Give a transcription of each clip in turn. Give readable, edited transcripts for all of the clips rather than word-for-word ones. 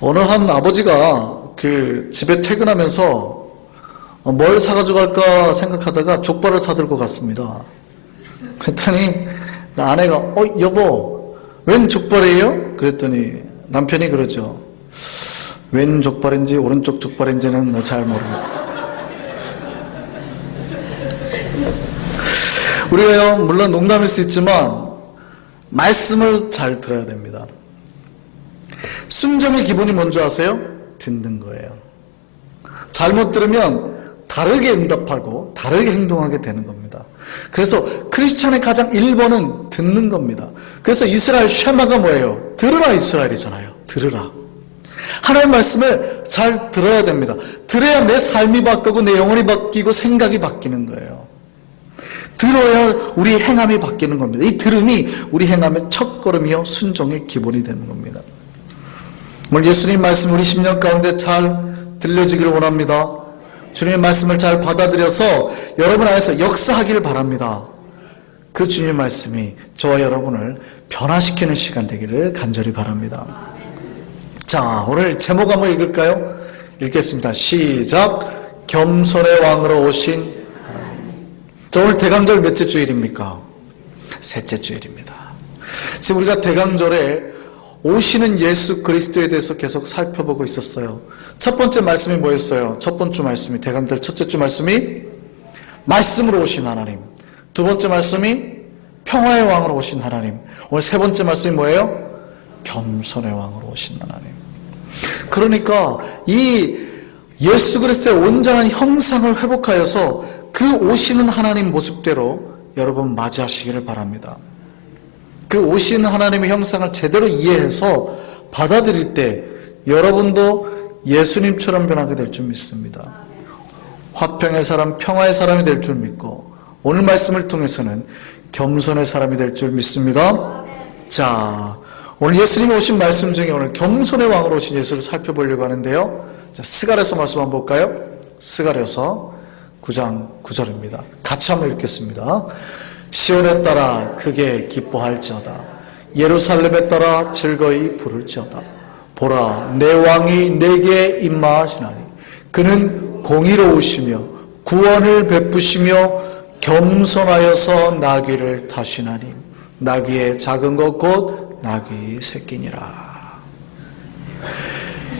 어느 한 아버지가 그 집에 퇴근하면서 뭘 사가지고 갈까 생각하다가 족발을 사들고 갔습니다. 그랬더니 아내가 여보 웬 족발이에요? 그랬더니 남편이 그러죠. 왼 족발인지 오른쪽 족발인지는 잘 모르겠다. 우리가요 물론 농담일 수 있지만 말씀을 잘 들어야 됩니다. 순종의 기본이 뭔지 아세요? 듣는 거예요. 잘못 들으면 다르게 응답하고 다르게 행동하게 되는 겁니다. 그래서 크리스찬의 가장 1번은 듣는 겁니다. 그래서 이스라엘 쉐마가 뭐예요? 들으라 이스라엘이잖아요. 들으라. 하나님의 말씀을 잘 들어야 됩니다. 들어야 내 삶이 바뀌고 내 영혼이 바뀌고 생각이 바뀌는 거예요. 들어야 우리 행함이 바뀌는 겁니다. 이 들음이 우리 행함의 첫걸음이요 순종의 기본이 되는 겁니다. 오늘 예수님 말씀 우리 10년 가운데 잘 들려지기를 원합니다. 주님의 말씀을 잘 받아들여서 여러분 안에서 역사하기를 바랍니다. 그 주님의 말씀이 저와 여러분을 변화시키는 시간 되기를 간절히 바랍니다. 자, 오늘 제목 한번 읽을까요? 읽겠습니다. 시작. 겸손의 왕으로 오신 하나님. 자, 오늘 대강절 몇째 주일입니까? 셋째 주일입니다. 지금 우리가 대강절에 오시는 예수 그리스도에 대해서 계속 살펴보고 있었어요. 첫 번째 말씀이 뭐였어요? 첫 번째 말씀이 대강절 첫째 주 말씀이 말씀으로 오신 하나님. 두 번째 말씀이 평화의 왕으로 오신 하나님. 오늘 세 번째 말씀이 뭐예요? 겸손의 왕으로 오신 하나님. 그러니까 이 예수 그리스도의 온전한 형상을 회복하여서 그 오시는 하나님 모습대로 여러분 맞이하시기를 바랍니다. 그 오시는 하나님의 형상을 제대로 이해해서 받아들일 때 여러분도 예수님처럼 변하게 될 줄 믿습니다. 화평의 사람, 평화의 사람이 될 줄 믿고 오늘 말씀을 통해서는 겸손의 사람이 될 줄 믿습니다. 자, 오늘 예수님이 오신 말씀 중에 오늘 겸손의 왕으로 오신 예수를 살펴보려고 하는데요. 자, 스가랴서 말씀 한번 볼까요? 스가랴서 9장 9절입니다. 같이 한번 읽겠습니다. 시온에 따라 크게 기뻐할지어다. 예루살렘에 따라 즐거이 부를지어다. 보라, 내 왕이 내게 임마하시나니 그는 공의로우시며 구원을 베푸시며 겸손하여서 나귀를 타시나니 나귀의 작은 것 곧 나귀 새끼니라.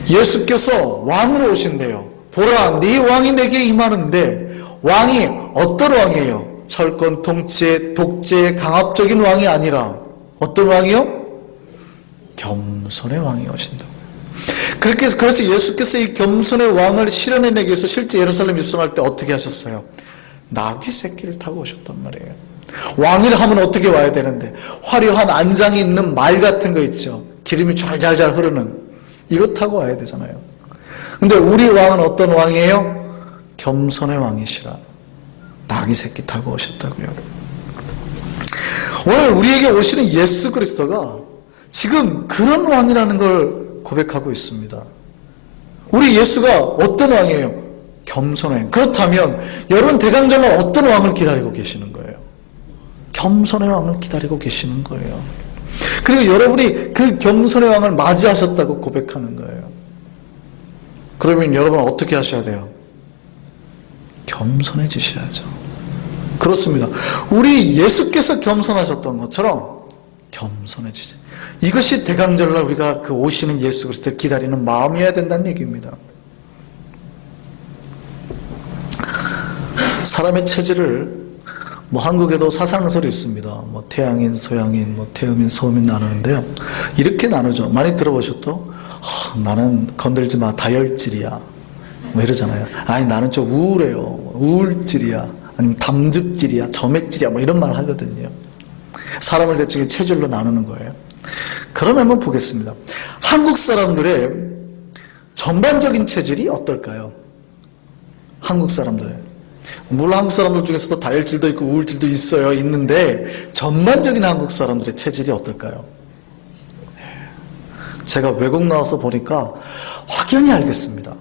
예수께서 왕으로 오신대요. 보라, 네 왕이 내게 임하는데 왕이 어떤 왕이에요? 철권, 통치, 독재, 강압적인 왕이 아니라 어떤 왕이요? 겸손의 왕이 오신다고. 그래서 예수께서 이 겸손의 왕을 실현해내기 위해서 실제 예루살렘 입성할 때 어떻게 하셨어요? 나귀 새끼를 타고 오셨단 말이에요. 왕이라 하면 어떻게 와야 되는데 화려한 안장이 있는 말 같은 거 있죠. 기름이 잘잘잘 흐르는 이거 타고 와야 되잖아요. 근데 우리 왕은 어떤 왕이에요? 겸손의 왕이시라. 나귀 새끼 타고 오셨다고요. 오늘 우리에게 오시는 예수 그리스도가 지금 그런 왕이라는 걸 고백하고 있습니다. 우리 예수가 어떤 왕이에요? 겸손의 왕. 그렇다면 여러분 대강절날 어떤 왕을 기다리고 계시는 거예요? 겸손의 왕을 기다리고 계시는 거예요. 그리고 여러분이 그 겸손의 왕을 맞이하셨다고 고백하는 거예요. 그러면 여러분 어떻게 하셔야 돼요? 겸손해지셔야죠. 그렇습니다. 우리 예수께서 겸손하셨던 것처럼 겸손해지죠. 이것이 대강절날 우리가 그 오시는 예수 그리스도를 기다리는 마음이어야 된다는 얘기입니다. 사람의 체질을 한국에도 사상설이 있습니다. 태양인, 소양인, 태음인, 소음인 나누는데요. 이렇게 나누죠. 많이 들어보셨죠? 나는 건들지 마, 다혈질이야. 이러잖아요. 아니, 나는 좀 우울해요. 우울질이야. 아니면 담즙질이야. 점액질이야. 이런 말을 하거든요. 사람을 대충 체질로 나누는 거예요. 그러면 한번 보겠습니다. 한국 사람들의 전반적인 체질이 어떨까요? 한국 사람들의. 물론 한국 사람들 중에서도 다혈질도 있고 우울질도 있어요. 있는데 전반적인 한국 사람들의 체질이 어떨까요? 제가 외국 나와서 보니까 확연히 알겠습니다.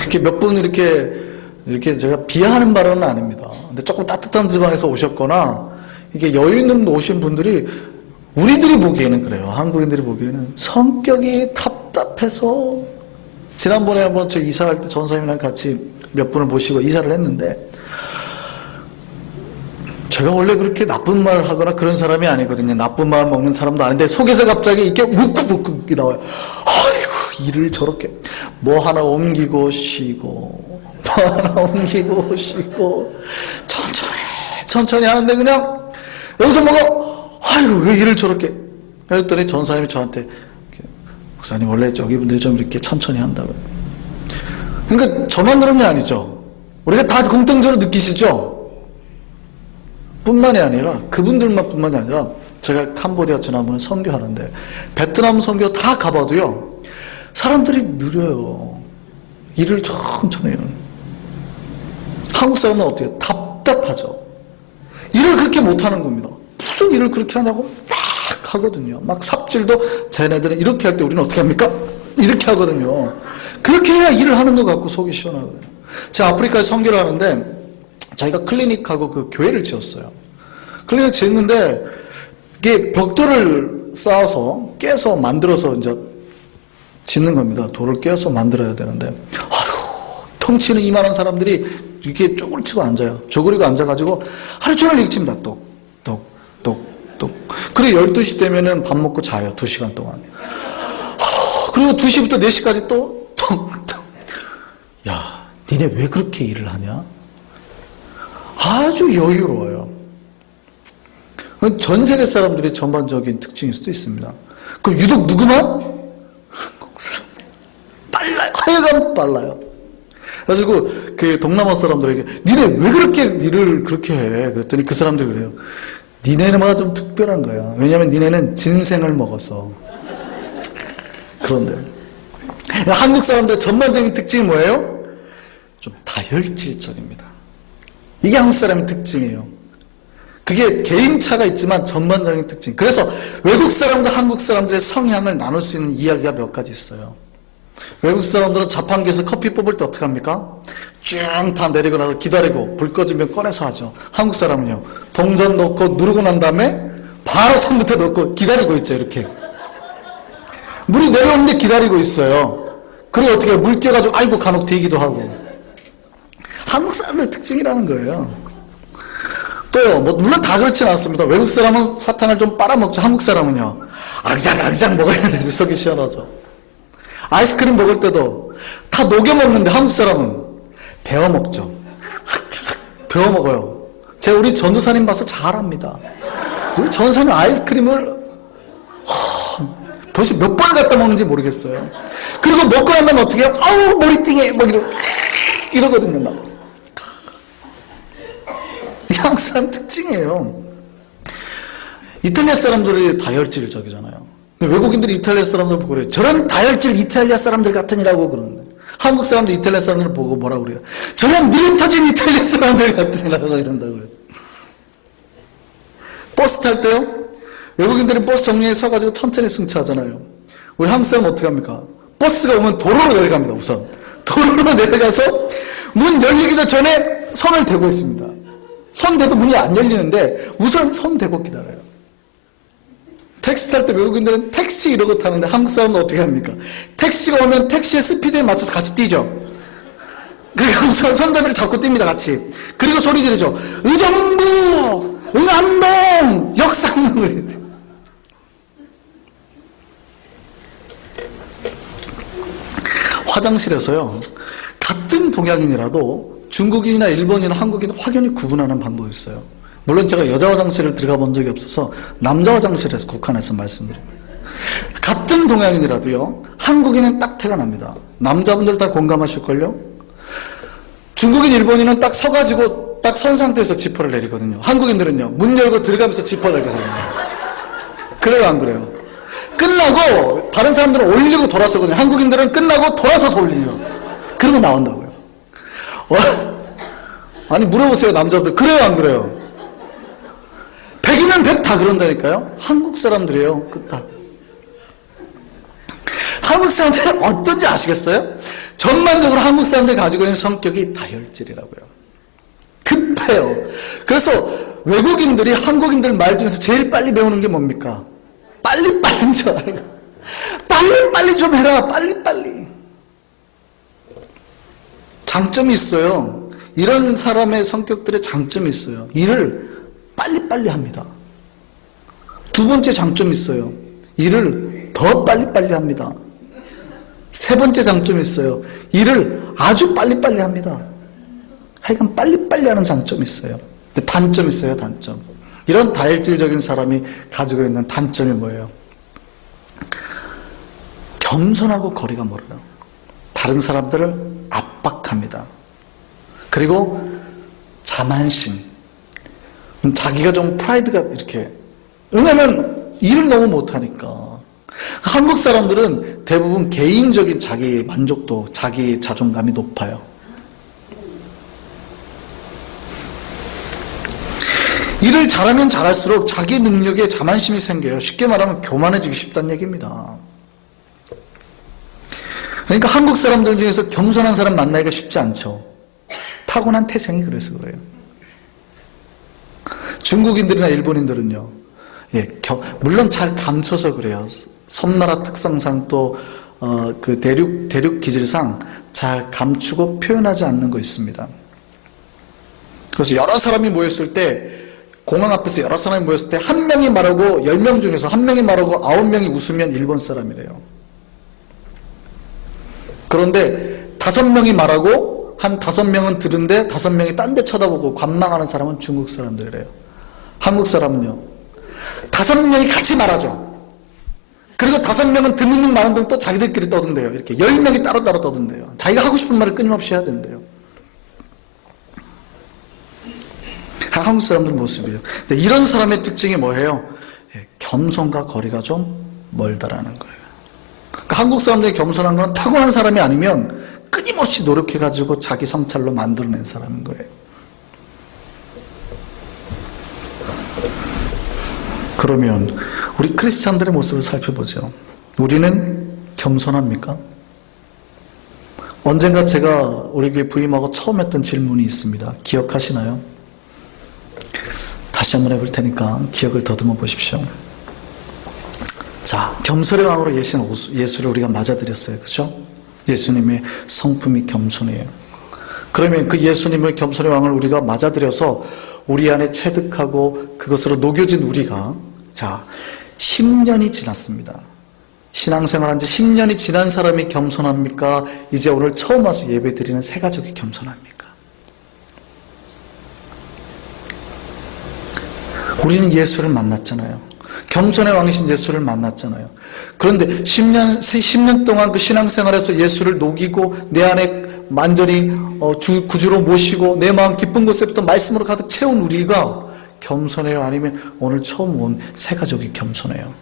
이렇게 몇 분 이렇게 제가 비하하는 발언은 아닙니다. 근데 조금 따뜻한 지방에서 오셨거나 이게 여유 있는 오신 분들이 우리들이 보기에는 그래요. 한국인들이 보기에는 성격이 답답해서. 지난번에 한번 저 이사할 때 전사님이랑 같이 몇 분을 모시고 이사를 했는데, 제가 원래 그렇게 나쁜 말 하거나 그런 사람이 아니거든요. 나쁜 말 먹는 사람도 아닌데 속에서 갑자기 이렇게 우뚝우뚝 나와요. 아이고, 일을 저렇게 뭐 하나 옮기고 쉬고 뭐 하나 옮기고 쉬고 천천히 하는데 그냥 여기서 뭐가 아이고 왜 일을 저렇게 그랬더니 전사님이 저한테 목사님 원래 저기 분들이 좀 이렇게 천천히 한다고요. 그러니까 저만 그런 게 아니죠. 우리가 다 공통적으로 느끼시죠? 뿐만이 아니라 그분들만 뿐만이 아니라 제가 캄보디아 지난번에 선교하는데 베트남 선교 다 가봐도요 사람들이 느려요. 일을 천천히 해요. 한국 사람은 어떻게 해요? 답답하죠. 일을 그렇게 못하는 겁니다. 무슨 일을 그렇게 하냐고 막 하거든요. 막 삽질도 쟤네들은 이렇게 할 때 우리는 어떻게 합니까? 이렇게 하거든요. 그렇게 해야 일을 하는 것 같고 속이 시원하거든요. 제가 아프리카에 선교를 하는데 자기가 클리닉하고 그 교회를 지었어요. 클리닉 지었는데 이게 벽돌을 쌓아서 깨서 만들어서 이제 짓는 겁니다. 돌을 깨서 만들어야 되는데 아휴 덩치는 이만한 사람들이 이렇게 쪼그려 치고 앉아요. 쪼그리고 앉아가지고 하루 종일 읽습니다. 똑똑똑똑. 그리고 12시 되면은 밥 먹고 자요. 2시간 동안. 그리고 2시부터 4시까지 또 톡톡. 야, 니네 왜 그렇게 일을 하냐? 아주 여유로워요. 전 세계 사람들이 전반적인 특징일 수도 있습니다. 그럼 유독 누구만? 한국 사람. 빨라요. 하여간 빨라요. 그래가지고 그 동남아 사람들에게 니네 왜 그렇게 일을 그렇게 해? 그랬더니 그 사람들이 그래요. 니네는 좀 특별한 거야. 왜냐면 니네는 진생을 먹어서. 그런데 한국 사람들의 전반적인 특징이 뭐예요? 좀 다혈질적입니다. 이게 한국 사람의 특징이에요. 그게 개인차가 있지만 전반적인 특징. 그래서 외국 사람과 한국 사람들의 성향을 나눌 수 있는 이야기가 몇 가지 있어요. 외국 사람들은 자판기에서 커피 뽑을 때 어떻게 합니까? 쭉 다 내리고 나서 기다리고 불 꺼지면 꺼내서 하죠. 한국 사람은요. 동전 넣고 누르고 난 다음에 바로 선부터 넣고 기다리고 있죠. 이렇게. 물이 내려오는데 기다리고 있어요. 그리고 어떻게 해요? 물 띄어가지고 아이고 간혹 대기도 하고. 한국 사람들 특징이라는 거예요. 또요, 물론 다 그렇지는 않습니다. 외국 사람은 사탕을 좀 빨아먹죠. 한국 사람은요, 아기작 먹어야 되지. 속이 시원하죠. 아이스크림 먹을 때도 다 녹여 먹는데 한국 사람은 베어 먹죠. 베어 먹어요. 제가 우리 전도사님 봐서 잘 압니다. 우리 전도사님 아이스크림을 도대체 몇 번 갖다 먹는지 모르겠어요. 그리고 먹고 난 다음에 어떻게 해요? 아우 머리띵해! 막 이러거든요. 막. 한국 사람 특징이에요. 이탈리아 사람들이 다혈질적이잖아요. 근데 외국인들이 이탈리아 사람들 보고 그래요. 저런 다혈질 이탈리아 사람들 같으니라고 그러는데 한국 사람들 이탈리아 사람들을 보고 뭐라고 그래요? 저런 느릿터진 이탈리아 사람들 같으니라고 이런다고요. 버스 탈 때요? 외국인들은 버스 정류장에 서가지고 천천히 승차하잖아요. 우리 한국 사람은 어떻게 합니까? 버스가 오면 도로로 내려갑니다. 우선 도로로 내려가서 문 열리기도 전에 손을 대고 있습니다. 손 대도 문이 안 열리는데 우선 손 대고 기다려요. 택시 탈 때 외국인들은 택시 이러고 타는데 한국 사람은 어떻게 합니까? 택시가 오면 택시의 스피드에 맞춰서 같이 뛰죠. 그리고 우선 손잡이를 잡고 뜁니다. 같이. 그리고 소리 지르죠. 의정부, 의암동, 역삼동을. 화장실에서요. 같은 동양인이라도 중국인이나 일본인이나 한국인은 확연히 구분하는 방법이 있어요. 물론 제가 여자 화장실을 들어가 본 적이 없어서 남자 화장실에서 국한해서 말씀드립니다. 같은 동양인이라도요. 한국인은 딱 태가 납니다. 남자분들 다 공감하실걸요? 중국인, 일본인은 딱 서가지고 딱 선 상태에서 지퍼를 내리거든요. 한국인들은요. 문 열고 들어가면서 지퍼 내리거든요. 그래요 안 그래요? 끝나고 다른 사람들은 올리고 돌아서거든요. 한국인들은 끝나고 돌아서서 올리죠. 그러고 나온다고요. 아니 물어보세요 남자들. 그래요 안 그래요? 100이면 100 다 그런다니까요. 한국 사람들이에요. 끝다. 한국 사람들은 어떤지 아시겠어요? 전반적으로 한국 사람들이 가지고 있는 성격이 다혈질이라고요. 급해요. 그래서 외국인들이 한국인들 말 중에서 제일 빨리 배우는 게 뭡니까? 빨리빨리 좀 해라. 빨리빨리 좀 해라. 빨리빨리. 장점이 있어요. 이런 사람의 성격들의 장점이 있어요. 일을 빨리빨리 합니다. 두 번째 장점이 있어요. 일을 더 빨리빨리 합니다. 세 번째 장점이 있어요. 일을 아주 빨리빨리 합니다. 하여간 빨리빨리 하는 장점이 있어요. 근데 단점이 있어요. 단점. 이런 다혈질적인 사람이 가지고 있는 단점이 뭐예요? 겸손하고 거리가 멀어요. 다른 사람들을 압박합니다. 그리고 자만심. 자기가 좀 프라이드가 이렇게. 왜냐면 일을 너무 못하니까. 한국 사람들은 대부분 개인적인 자기 만족도, 자기 자존감이 높아요. 일을 잘하면 잘할수록 자기 능력에 자만심이 생겨요. 쉽게 말하면 교만해지기 쉽다는 얘기입니다. 그러니까 한국 사람들 중에서 겸손한 사람 만나기가 쉽지 않죠. 타고난 태생이 그래서 그래요. 중국인들이나 일본인들은요, 물론 잘 감춰서 그래요. 섬나라 특성상 또 그 대륙 기질상 잘 감추고 표현하지 않는 거 있습니다. 그래서 여러 사람이 모였을 때, 공항 앞에서 여러 사람이 모였을 때 한 명이 말하고 10명 중에서 한 명이 말하고 9명이 웃으면 일본 사람이래요. 그런데 5명이 말하고 한 5명은 들은데 5명이 딴 데 쳐다보고 관망하는 사람은 중국 사람들이래요. 한국 사람은요, 5명이 같이 말하죠. 그리고 5명은 듣는 둥 마는 둥 또 자기들끼리 떠든대요. 이렇게 10명이 따로따로 떠든대요. 자기가 하고 싶은 말을 끊임없이 해야 된대요. 한국 사람들 모습이에요. 근데 이런 사람의 특징이 뭐예요? 겸손과 거리가 좀 멀다라는 거예요. 그러니까 한국 사람들이 겸손한 건 타고난 사람이 아니면 끊임없이 노력해가지고 자기 성찰로 만들어낸 사람인 거예요. 그러면 우리 크리스찬들의 모습을 살펴보죠. 우리는 겸손합니까? 언젠가 제가 우리 교회 부임하고 처음 했던 질문이 있습니다. 기억하시나요? 다시 한번 해볼 테니까 기억을 더듬어 보십시오. 자, 겸손의 왕으로 예수를 우리가 맞아들였어요. 그렇죠? 예수님의 성품이 겸손해요. 그러면 그 예수님의 겸손의 왕을 우리가 맞아들여서 우리 안에 체득하고 그것으로 녹여진 우리가, 자, 10년이 지났습니다. 신앙생활한 지 10년이 지난 사람이 겸손합니까? 이제 오늘 처음 와서 예배 드리는 새 가족이 겸손합니까? 우리는 예수를 만났잖아요. 겸손의 왕이신 예수를 만났잖아요. 그런데 10년 동안 그 신앙생활에서 예수를 녹이고 내 안에 완전히 구주로 모시고 내 마음 깊은 곳에부터 말씀으로 가득 채운 우리가 겸손해요? 아니면 오늘 처음 온 새 가족이 겸손해요?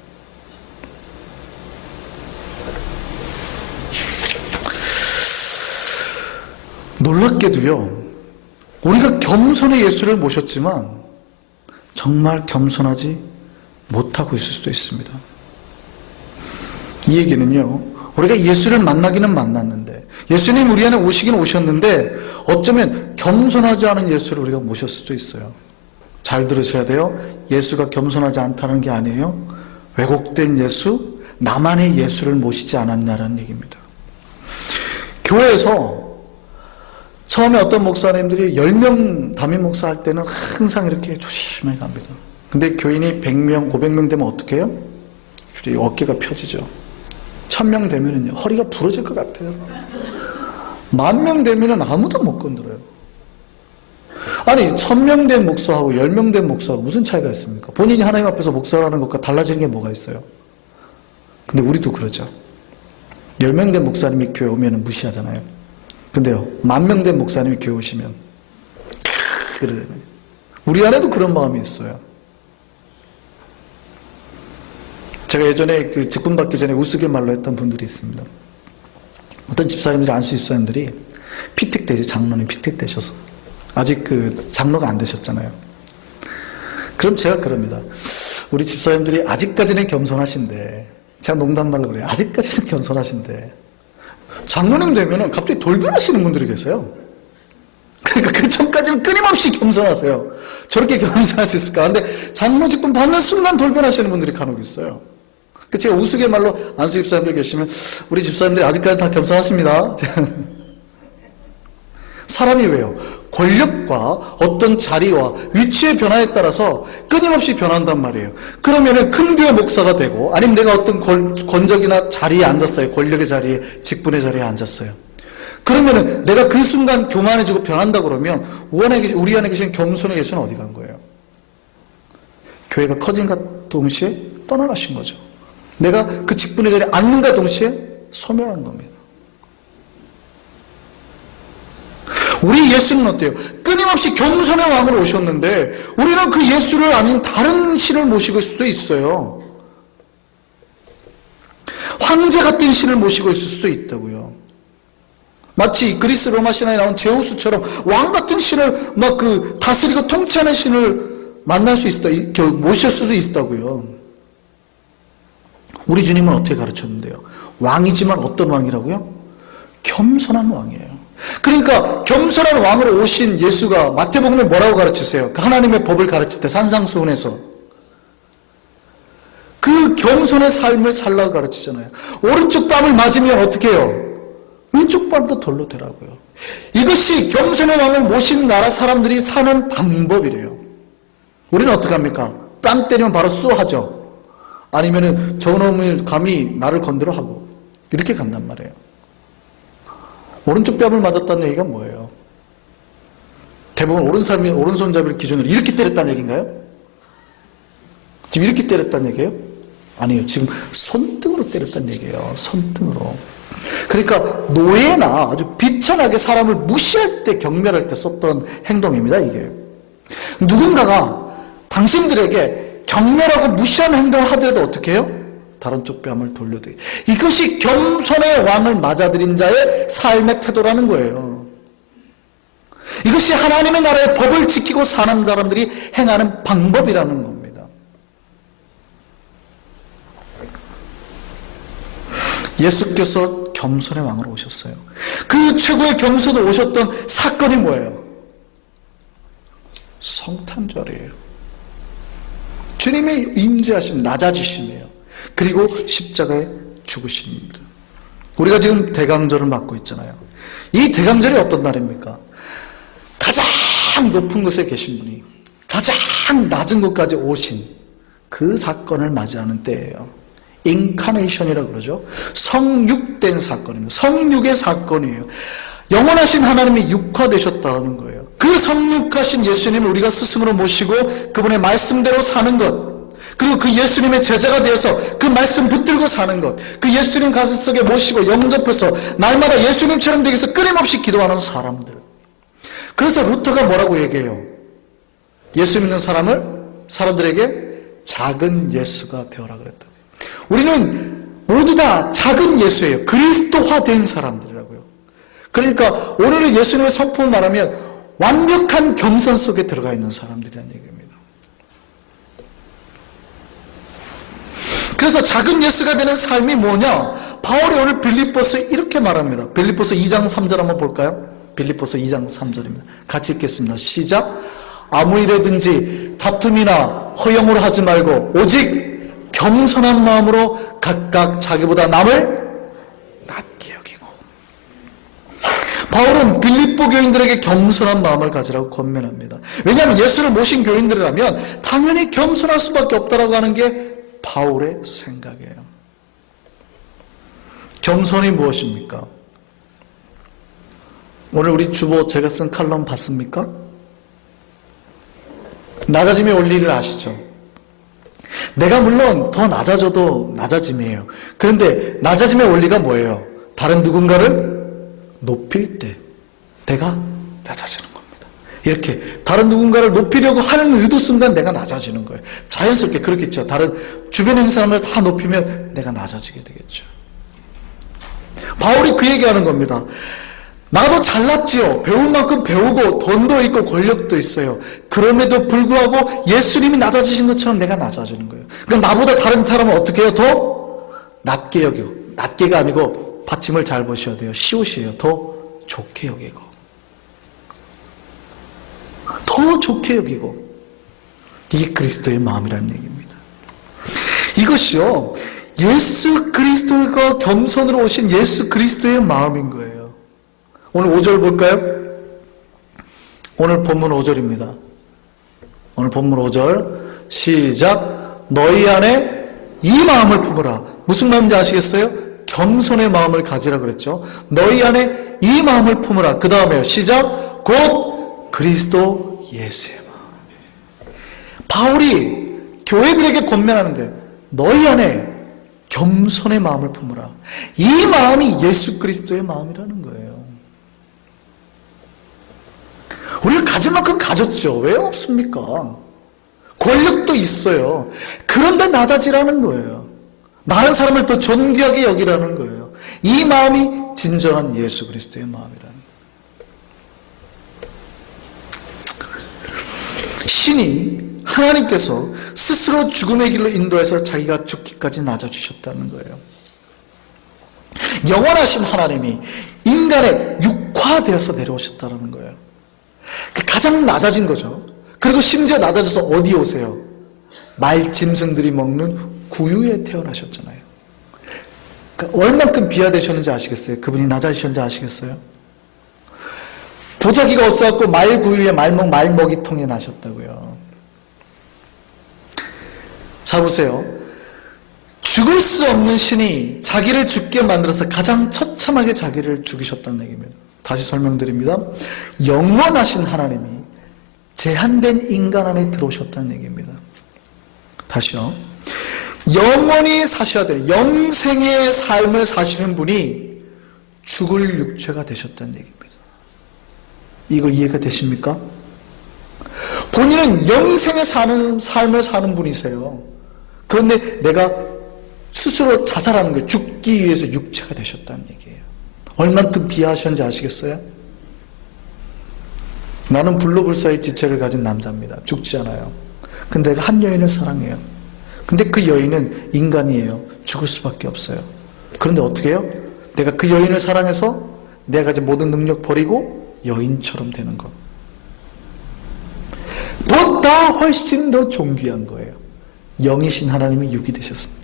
놀랍게도요, 우리가 겸손의 예수를 모셨지만 정말 겸손하지 못하고 있을 수도 있습니다. 이 얘기는요, 우리가 예수를 만나기는 만났는데, 예수님 우리 안에 오시긴 오셨는데 어쩌면 겸손하지 않은 예수를 우리가 모셨을 수도 있어요. 잘 들으셔야 돼요. 예수가 겸손하지 않다는 게 아니에요. 왜곡된 예수, 나만의 예수를 모시지 않았냐는 얘기입니다. 교회에서 처음에 어떤 목사님들이 10명 담임 목사 할 때는 항상 이렇게 조심하게 갑니다. 근데 교인이 100명, 500명 되면 어떻게 해요? 어깨가 펴지죠. 1000명 되면은요, 허리가 부러질 것 같아요. 10,000명 되면은 아무도 못 건드려요. 아니, 1000명 된 목사하고 10명 된 목사하고 무슨 차이가 있습니까? 본인이 하나님 앞에서 목사라는 것과 달라지는 게 뭐가 있어요? 근데 우리도 그러죠. 10명 된 목사님이 교회 오면은 무시하잖아요. 근데요, 10,000명 된 목사님이 교회 오시면 그래. 우리 안에도 그런 마음이 있어요. 제가 예전에 그 직분 받기 전에 우스갯말로 했던 분들이 있습니다. 어떤 집사님들이, 안수 집사님들이 피택되죠. 장로님 피택되셔서 아직 그 장로가 안 되셨잖아요. 그럼 제가 그럽니다. 우리 집사님들이 아직까지는 겸손하신데, 제가 농담말로 그래요. 아직까지는 겸손하신데 장로님 되면은 갑자기 돌변하시는 분들이 계세요. 그러니까 그 전까지는 끊임없이 겸손하세요. 저렇게 겸손할 수 있을까? 근데 장로 직분 받는 순간 돌변하시는 분들이 간혹 있어요. 제가 우스갯말로 안수 집사님들 계시면 우리 집사님들이 아직까지 다 겸손하십니다. 사람이 왜요? 권력과 어떤 자리와 위치의 변화에 따라서 끊임없이 변한단 말이에요. 그러면은 큰 교회 목사가 되고, 아니면 내가 어떤 권적이나 자리에 앉았어요. 권력의 자리에, 직분의 자리에 앉았어요. 그러면은 내가 그 순간 교만해지고 변한다 그러면 우리 안에 계신 겸손의 예수는 어디 간 거예요? 교회가 커진과 동시에 떠나가신 거죠. 내가 그 직분의 자리에 앉는과 동시에 소멸한 겁니다. 우리 예수는 어때요? 끊임없이 겸손의 왕으로 오셨는데 우리는 그 예수를 아닌 다른 신을 모시고 있을 수도 있어요. 황제 같은 신을 모시고 있을 수도 있다고요. 마치 그리스 로마 신화에 나온 제우스처럼 왕 같은 신을 막 다스리고 통치하는 신을 만날 수 있다, 모실 수도 있다고요. 우리 주님은 어떻게 가르쳤는데요? 왕이지만 어떤 왕이라고요? 겸손한 왕이에요. 그러니까 겸손한 왕으로 오신 예수가 마태복음에 뭐라고 가르치세요? 하나님의 법을 가르칠 때 산상수훈에서 그 겸손의 삶을 살라고 가르치잖아요. 오른쪽 뺨을 맞으면 어떻게 해요? 왼쪽 뺨도 돌로 대라고요. 이것이 겸손의 왕을 모신 나라 사람들이 사는 방법이래요. 우리는 어떻게 합니까? 뺨 때리면 바로 쏘하죠. 아니면은 저놈을 감히 나를 건드려 하고 이렇게 간단 말이에요. 오른쪽 뺨을 맞았다는 얘기가 뭐예요? 대부분 오른손잡이를 기준으로 이렇게 때렸다는 얘기인가요? 지금 이렇게 때렸다는 얘기예요? 아니에요. 지금 손등으로 때렸다는 얘기예요. 손등으로. 그러니까 노예나 아주 비천하게 사람을 무시할 때, 경멸할 때 썼던 행동입니다. 이게 누군가가 당신들에게 경멸하고 무시하는 행동을 하더라도 어떻게 해요? 다른 쪽 뺨을 돌려드리. 이것이 겸손의 왕을 맞아들인 자의 삶의 태도라는 거예요. 이것이 하나님의 나라의 법을 지키고 사는 사람들이 행하는 방법이라는 겁니다. 예수께서 겸손의 왕으로 오셨어요. 그 최고의 겸손으로 오셨던 사건이 뭐예요? 성탄절이에요. 주님의 임재하심, 낮아지심이에요. 그리고 십자가에 죽으십니다. 우리가 지금 대강절을 맞고 있잖아요. 이 대강절이 어떤 날입니까? 가장 높은 곳에 계신 분이 가장 낮은 곳까지 오신 그 사건을 맞이하는 때예요. 인카네이션이라고 그러죠. 성육된 사건입니다. 성육의 사건이에요. 영원하신 하나님이 육화되셨다는 거예요. 그 성육하신 예수님을 우리가 스승으로 모시고 그분의 말씀대로 사는 것, 그리고 그 예수님의 제자가 되어서 그 말씀 붙들고 사는 것, 그 예수님 가슴 속에 모시고 영접해서 날마다 예수님처럼 되기 위해서 끊임없이 기도하는 사람들. 그래서 루터가 뭐라고 얘기해요? 예수 믿는 사람들에게 작은 예수가 되어라 그랬다. 우리는 모두 다 작은 예수예요. 그리스도화된 사람들이라고요. 그러니까 오늘의 예수님의 성품을 말하면 완벽한 겸손 속에 들어가 있는 사람들이라는 얘기입니다. 그래서 작은 예수가 되는 삶이 뭐냐? 바울이 오늘 빌립보서에 이렇게 말합니다. 빌립보서 2장 3절 한번 볼까요? 빌립보서 2장 3절입니다. 같이 읽겠습니다. 시작. 아무 일에든지 다툼이나 허영으로 하지 말고 오직 겸손한 마음으로 각각 자기보다 남을 낮게 여기고. 바울은 빌립보 교인들에게 겸손한 마음을 가지라고 권면합니다. 왜냐하면 예수를 모신 교인들이라면 당연히 겸손할 수밖에 없다라고 하는 게 바울의 생각이에요. 겸손이 무엇입니까? 오늘 우리 주보 제가 쓴 칼럼 봤습니까? 낮아짐의 원리를 아시죠? 내가 물론 더 낮아져도 낮아짐이에요. 그런데 낮아짐의 원리가 뭐예요? 다른 누군가를 높일 때 내가 낮아지는 겁니다. 이렇게 다른 누군가를 높이려고 하는 의도 순간 내가 낮아지는 거예요. 자연스럽게 그렇겠죠. 다른 주변에 있는 사람을 다 높이면 내가 낮아지게 되겠죠. 바울이 그 얘기하는 겁니다. 나도 잘났지요. 배울 만큼 배우고 돈도 있고 권력도 있어요. 그럼에도 불구하고 예수님이 낮아지신 것처럼 내가 낮아지는 거예요. 그러니까 나보다 다른 사람은 어떻게 해요? 더 낮게 여기고, 낮게가 아니고 받침을 잘 보셔야 돼요. 시옷이에요. 더 좋게 여기고, 더 좋게 여기고. 이게 그리스도의 마음이라는 얘기입니다. 이것이요, 예수 그리스도가 겸손으로 오신 예수 그리스도의 마음인 거예요. 오늘 5절 볼까요? 오늘 본문 5절입니다. 오늘 본문 5절 시작. 너희 안에 이 마음을 품으라. 무슨 마음인지 아시겠어요? 겸손의 마음을 가지라 그랬죠. 너희 안에 이 마음을 품으라. 그 다음에 시작. 곧 그리스도 예수의 마음. 바울이 교회들에게 권면하는데 너희 안에 겸손의 마음을 품으라. 이 마음이 예수 그리스도의 마음이라는 거예요. 우리가 가질 만큼 가졌죠. 왜 없습니까? 권력도 있어요. 그런데 낮아지라는 거예요. 많은 사람을 더 존귀하게 여기라는 거예요. 이 마음이 진정한 예수 그리스도의 마음이라는 거예요. 신이 하나님께서 스스로 죽음의 길로 인도해서 자기가 죽기까지 낮아주셨다는 거예요. 영원하신 하나님이 인간의 육화되어서 내려오셨다는 거예요. 가장 낮아진 거죠. 그리고 심지어 낮아져서 어디에 오세요? 말 짐승들이 먹는 구유에 태어나셨잖아요. 그러니까 얼만큼 비하되셨는지 아시겠어요? 그분이 낮아지셨는지 아시겠어요? 보자기가 없어갖고 말 구유에 말먹이통에 나셨다고요. 자 보세요. 죽을 수 없는 신이 자기를 죽게 만들어서 가장 처참하게 자기를 죽이셨다는 얘기입니다. 다시 설명드립니다. 영원하신 하나님이 제한된 인간 안에 들어오셨다는 얘기입니다. 다시요. 영원히 사셔야 되는 영생의 삶을 사시는 분이 죽을 육체가 되셨다는 얘기입니다. 이거 이해가 되십니까? 본인은 영생의 삶을 사는 분이세요. 그런데 내가 스스로 자살하는 거예요. 죽기 위해서 육체가 되셨다는 얘기예요. 얼만큼 비하하셨는지 아시겠어요? 나는 불로불사의 지체를 가진 남자입니다. 죽지 않아요. 근데 내가 한 여인을 사랑해요. 근데 그 여인은 인간이에요. 죽을 수밖에 없어요. 그런데 어떻게 해요? 내가 그 여인을 사랑해서 내가 가진 모든 능력 버리고 여인처럼 되는 것. 보다 훨씬 더 존귀한 거예요. 영이신 하나님이 육이 되셨으니까.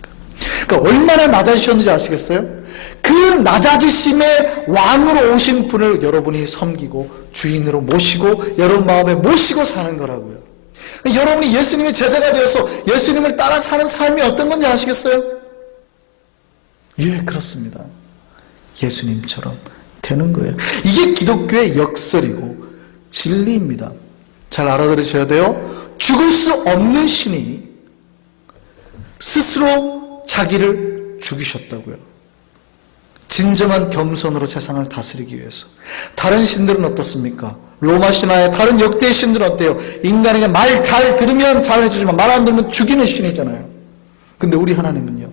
그러니까 얼마나 낮아지셨는지 아시겠어요? 그 낮아지심의 왕으로 오신 분을 여러분이 섬기고 주인으로 모시고 여러분 마음에 모시고 사는 거라고요. 그러니까 여러분이 예수님의 제자가 되어서 예수님을 따라 사는 삶이 어떤 건지 아시겠어요? 예, 그렇습니다. 예수님처럼 되는 거예요. 이게 기독교의 역설이고 진리입니다. 잘 알아들으셔야 돼요. 죽을 수 없는 신이 스스로 자기를 죽이셨다고요. 진정한 겸손으로 세상을 다스리기 위해서. 다른 신들은 어떻습니까? 로마 신화의 다른 역대의 신들은 어때요? 인간에게 말 잘 들으면 잘 해주지만 말 안 들으면 죽이는 신이잖아요. 근데 우리 하나님은요,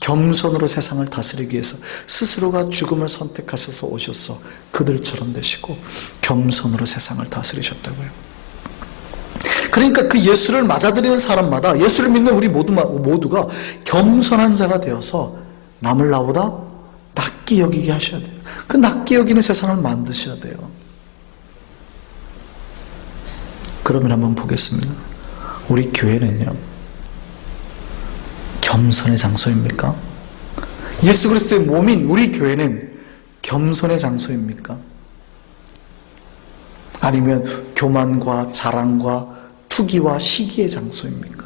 겸손으로 세상을 다스리기 위해서 스스로가 죽음을 선택하셔서 오셔서 그들처럼 되시고 겸손으로 세상을 다스리셨다고요. 그러니까 그 예수를 맞아들이는 사람마다, 예수를 믿는 우리 모두가 겸손한 자가 되어서 남을 나보다 낮게 여기게 하셔야 돼요. 그 낮게 여기는 세상을 만드셔야 돼요. 그러면 한번 보겠습니다. 우리 교회는요, 겸손의 장소입니까? 예수 그리스도의 몸인 우리 교회는 겸손의 장소입니까? 아니면 교만과 자랑과 투기와 시기의 장소입니까?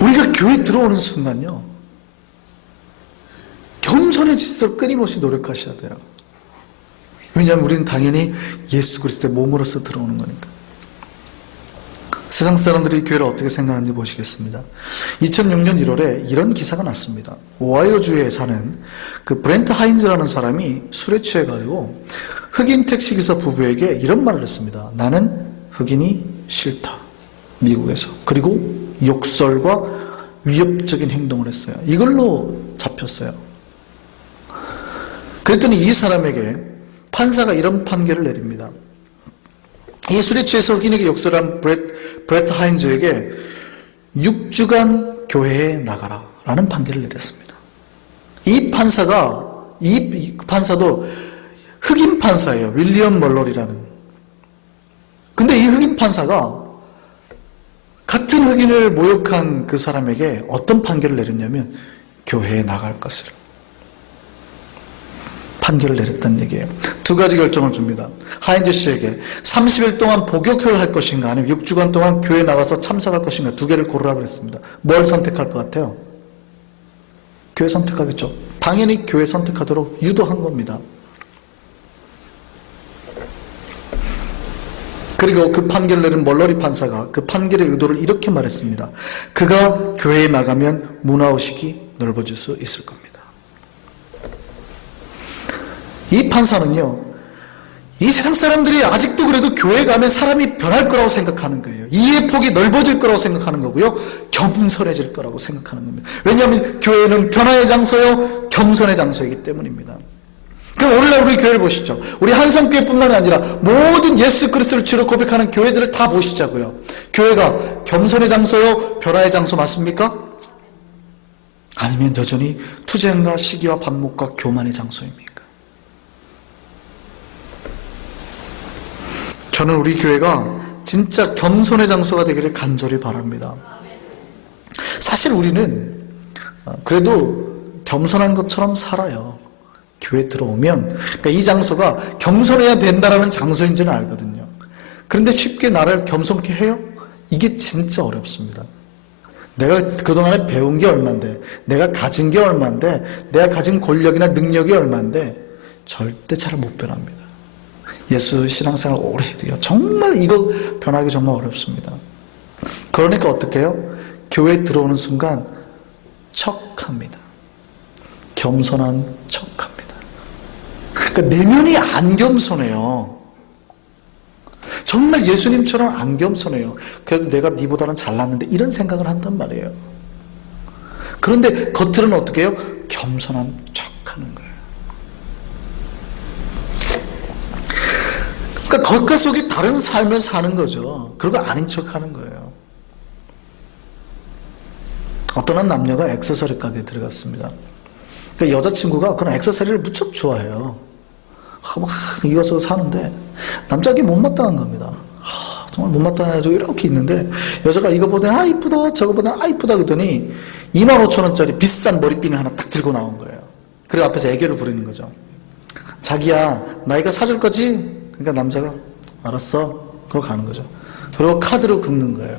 우리가 교회에 들어오는 순간요, 겸손해지도록 끊임없이 노력하셔야 돼요. 왜냐하면 우리는 당연히 예수 그리스도의 몸으로서 들어오는 거니까. 세상 사람들이 교회를 어떻게 생각하는지 보시겠습니다. 2006년 1월에 이런 기사가 났습니다. 오하이오주에 사는 그 브렌트 하인즈라는 사람이 술에 취해가지고 흑인 택시기사 부부에게 이런 말을 했습니다. 나는 흑인이 싫다. 미국에서. 그리고 욕설과 위협적인 행동을 했어요. 이걸로 잡혔어요. 그랬더니 이 사람에게 판사가 이런 판결을 내립니다. 이 술에 취해서 흑인에게 욕설한 브레트 하인즈에게 6주간 교회에 나가라 라는 판결을 내렸습니다. 이 판사도 흑인 판사예요. 윌리엄 멀러리라는. 근데 이 흑인 판사가 같은 흑인을 모욕한 그 사람에게 어떤 판결을 내렸냐면 교회에 나갈 것을 판결을 내렸다는 얘기예요. 두 가지 결정을 줍니다. 하인즈 씨에게 30일 동안 복역회를 할 것인가 아니면 6주간 동안 교회에 나가서 참석할 것인가 두 개를 고르라 그랬습니다. 뭘 선택할 것 같아요? 교회 선택하겠죠. 당연히 교회 선택하도록 유도한 겁니다. 그리고 그 판결을 내린 멀러리 판사가 그 판결의 의도를 이렇게 말했습니다. 그가 교회에 나가면 문화의식이 넓어질 수 있을 겁니다. 이 판사는요, 이 세상 사람들이 아직도 그래도 교회 가면 사람이 변할 거라고 생각하는 거예요. 이해의 폭이 넓어질 거라고 생각하는 거고요, 겸손해질 거라고 생각하는 겁니다. 왜냐하면 교회는 변화의 장소요, 겸손의 장소이기 때문입니다. 그럼 오늘날 우리 교회를 보시죠. 우리 한성교회뿐만이 아니라 모든 예수 그리스도를 주로 고백하는 교회들을 다 보시자고요. 교회가 겸손의 장소요, 변화의 장소 맞습니까? 아니면 여전히 투쟁과 시기와 반목과 교만의 장소입니까? 저는 우리 교회가 진짜 겸손의 장소가 되기를 간절히 바랍니다. 사실 우리는 그래도 겸손한 것처럼 살아요. 교회 들어오면 그러니까 이 장소가 겸손해야 된다라는 장소인지는 알거든요. 그런데 쉽게 나를 겸손케 해요? 이게 진짜 어렵습니다. 내가 그동안에 배운 게 얼만데, 내가 가진 게 얼만데, 내가 가진 권력이나 능력이 얼만데 절대 잘 못 변합니다. 예수 신앙생활 오래 해도요, 정말 이거 변하기 정말 어렵습니다. 그러니까 어떻게 해요? 교회에 들어오는 순간 척합니다. 겸손한 척합니다. 그러니까 내면이 안 겸손해요. 정말 예수님처럼 안 겸손해요. 그래도 내가 니보다는 잘났는데 이런 생각을 한단 말이에요. 그런데 겉으로는 어떻게 해요? 겸손한 척하는 거예요. 그러니까 겉과 속이 다른 삶을 사는 거죠. 그리고 아닌 척하는 거예요. 어떤 한 남녀가 액세서리 가게에 들어갔습니다. 그러니까 여자친구가 그런 액세서리를 무척 좋아해요. 막 이것저것 사는데 남자에게 못마땅한 겁니다. 정말 못마땅해가지고 이렇게 있는데 여자가 이거 보더니 이쁘다, 저거 보더니 이쁘다 그러더니 25,000원짜리 비싼 머리핀을 하나 딱 들고 나온 거예요. 그리고 앞에서 애교를 부리는 거죠. 자기야, 나 이거 사줄 거지? 그러니까 남자가 알았어. 그러고 가는 거죠. 그리고 카드로 긁는 거예요.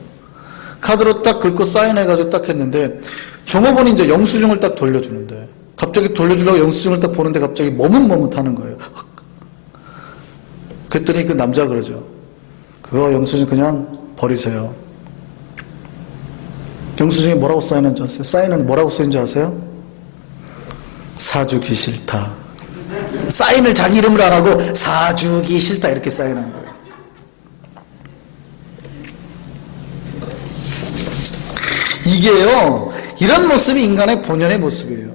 카드로 딱 긁고 사인해가지고 딱 했는데 종업원이 이제 영수증을 딱 돌려주는데 갑자기 돌려주려고 영수증을 딱 보는데 갑자기 머뭇머뭇하는 거예요. 그랬더니 그 남자가 그러죠. 그거 영수증 그냥 버리세요. 영수증에 뭐라고 사인한 줄 아세요? 사인은 뭐라고 쓰인 줄 아세요? 사주기 싫다. 사인을 자기 이름을 안 하고 사주기 싫다 이렇게 사인한 거예요. 이게요, 이런 모습이 인간의 본연의 모습이에요.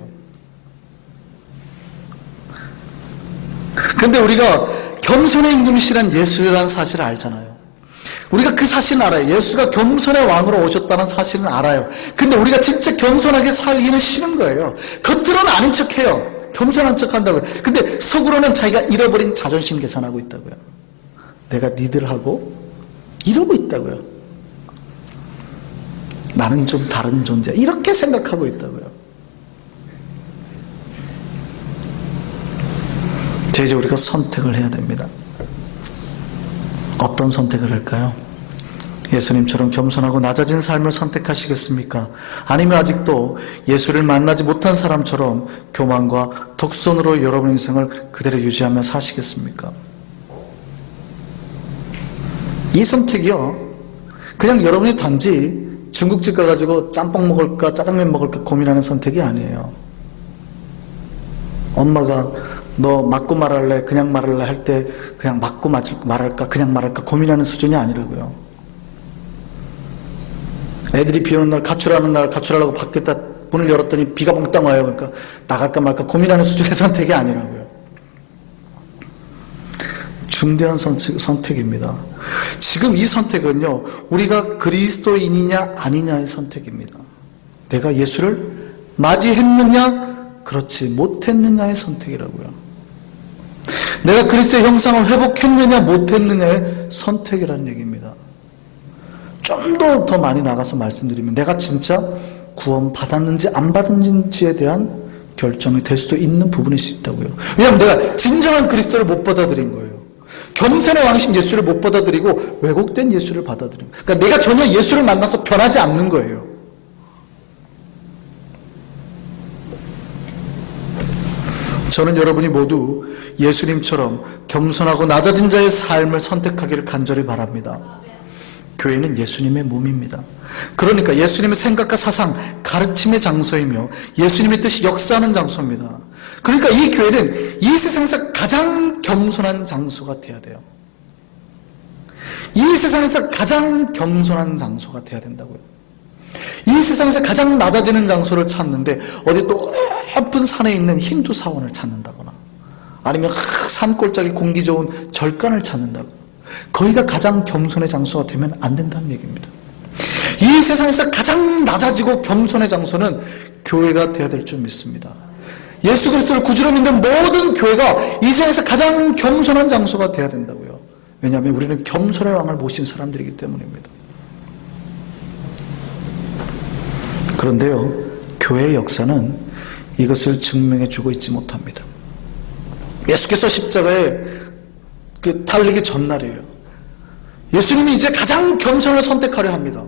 그런데 우리가 겸손의 임금이시란 예수라는 사실을 알잖아요. 우리가 그 사실은 알아요. 예수가 겸손의 왕으로 오셨다는 사실은 알아요. 근데 우리가 진짜 겸손하게 살기는 싫은 거예요. 겉으로는 아닌 척해요. 겸손한 척 한다고요. 근데 속으로는 자기가 잃어버린 자존심 계산하고 있다고요. 내가 니들하고 이러고 있다고요. 나는 좀 다른 존재, 이렇게 생각하고 있다고요. 이제 우리가 선택을 해야 됩니다. 어떤 선택을 할까요? 예수님처럼 겸손하고 낮아진 삶을 선택하시겠습니까? 아니면 아직도 예수를 만나지 못한 사람처럼 교만과 독선으로 여러분의 인생을 그대로 유지하며 사시겠습니까? 이 선택이요, 그냥 여러분이 단지 중국집 가가지고 짬뽕 먹을까 짜장면 먹을까 고민하는 선택이 아니에요. 엄마가 너 맞고 말할래 그냥 말할래 할 때 그냥 맞고 말할까 그냥 말할까 고민하는 수준이 아니라고요. 애들이 비 오는 날 가출하는 날 가출하려고 밖에다 문을 열었더니 비가 몽땅 와요. 그러니까 나갈까 말까 고민하는 수준의 선택이 아니라고요. 중대한 선택입니다. 지금 이 선택은요, 우리가 그리스도인이냐 아니냐의 선택입니다. 내가 예수를 맞이했느냐 그렇지 못했느냐의 선택이라고요. 내가 그리스도의 형상을 회복했느냐 못했느냐의 선택이라는 얘기입니다. 좀 더 많이 나가서 말씀드리면 내가 진짜 구원 받았는지 안 받았는지에 대한 결정이 될 수도 있는 부분일 수 있다고요. 왜냐하면 내가 진정한 그리스도를 못 받아들인 거예요. 겸손의 왕이신 예수를 못 받아들이고 왜곡된 예수를 받아들인 거예요. 그러니까 내가 전혀 예수를 만나서 변하지 않는 거예요. 저는 여러분이 모두 예수님처럼 겸손하고 낮아진 자의 삶을 선택하기를 간절히 바랍니다. 교회는 예수님의 몸입니다. 그러니까 예수님의 생각과 사상, 가르침의 장소이며 예수님의 뜻이 역사하는 장소입니다. 그러니까 이 교회는 이 세상에서 가장 겸손한 장소가 되어야 돼요. 이 세상에서 가장 겸손한 장소가 되어야 된다고요. 이 세상에서 가장 낮아지는 장소를 찾는데 어디 높은 산에 있는 힌두 사원을 찾는다거나 아니면 산골짜기 공기 좋은 절간을 찾는다거나 거기가 가장 겸손의 장소가 되면 안 된다는 얘기입니다. 이 세상에서 가장 낮아지고 겸손의 장소는 교회가 되어야 될 줄 믿습니다. 예수 그리스도를 구주로 믿는 모든 교회가 이 세상에서 가장 겸손한 장소가 되어야 된다고요. 왜냐하면 우리는 겸손의 왕을 모신 사람들이기 때문입니다. 그런데요, 교회의 역사는 이것을 증명해 주고 있지 못합니다. 예수께서 십자가에 달리기 전날이에요. 예수님이 이제 가장 겸손을 선택하려 합니다.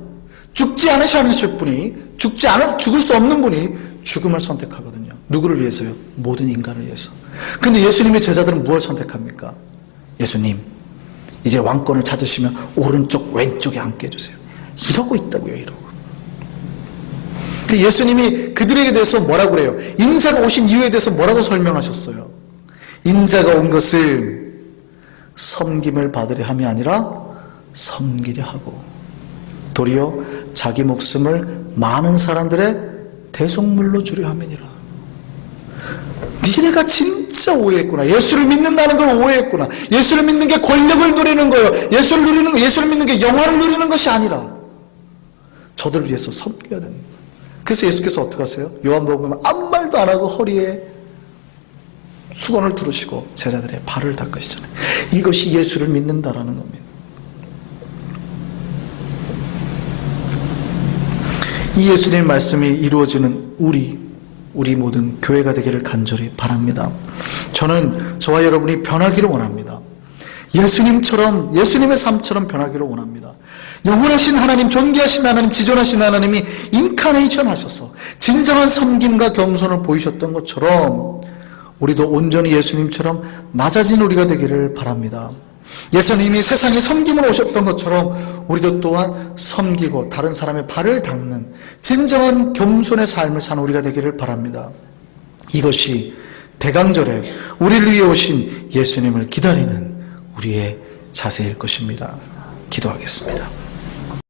죽지 않으실 분이, 죽을 수 없는 분이 죽음을 선택하거든요. 누구를 위해서요? 모든 인간을 위해서. 근데 예수님의 제자들은 무엇을 선택합니까? 예수님, 이제 왕권을 찾으시면 오른쪽 왼쪽에 앉게 해주세요. 이러고 있다고요. 이러고. 예수님이 그들에게 대해서 뭐라고 그래요? 인자가 오신 이유에 대해서 뭐라고 설명하셨어요? 인자가 온 것은 섬김을 받으려 함이 아니라 섬기려 하고 도리어 자기 목숨을 많은 사람들의 대속물로 주려 함이니라. 니네가 진짜 오해했구나. 예수를 믿는다는 걸 오해했구나. 예수를 믿는 게 권력을 누리는 거예요. 예수를 믿는 게 영화를 누리는 것이 아니라 저들을 위해서 섬겨야 됩니다. 그래서 예수께서 어떻게 하세요? 요한복음에 아무 말도 안 하고 허리에 수건을 두르시고 제자들의 발을 닦으시잖아요. 이것이 예수를 믿는다라는 겁니다. 이 예수님의 말씀이 이루어지는 우리 모든 교회가 되기를 간절히 바랍니다. 저는 저와 여러분이 변하기를 원합니다. 예수님처럼, 예수님의 삶처럼 변하기를 원합니다. 영원하신 하나님, 존귀하신 하나님, 지존하신 하나님이 인카네이션 하셔서 진정한 섬김과 겸손을 보이셨던 것처럼 우리도 온전히 예수님처럼 낮아진 우리가 되기를 바랍니다. 예수님이 세상에 섬김을 오셨던 것처럼 우리도 또한 섬기고 다른 사람의 발을 닦는 진정한 겸손의 삶을 사는 우리가 되기를 바랍니다. 이것이 대강절에 우리를 위해 오신 예수님을 기다리는 우리의 자세일 것입니다. 기도하겠습니다.